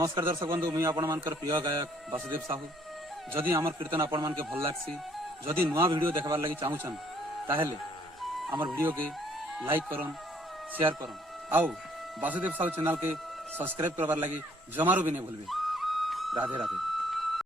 नमस्कार दर्शक बंधु मुई आपण मानकर प्रिय गायक वासुदेव साहू। जदि आमर कीर्तन आपण मान के भल लागसी, जदि नुआ वीडियो देखबार लगी चाहूछन ताहेले आमर वीडियो के लाइक करन, शेयर करन, आउ वासुदेव साहू चैनल के सब्सक्राइब करबार लगी जमारू भी नहीं भूलबे। राधे राधे।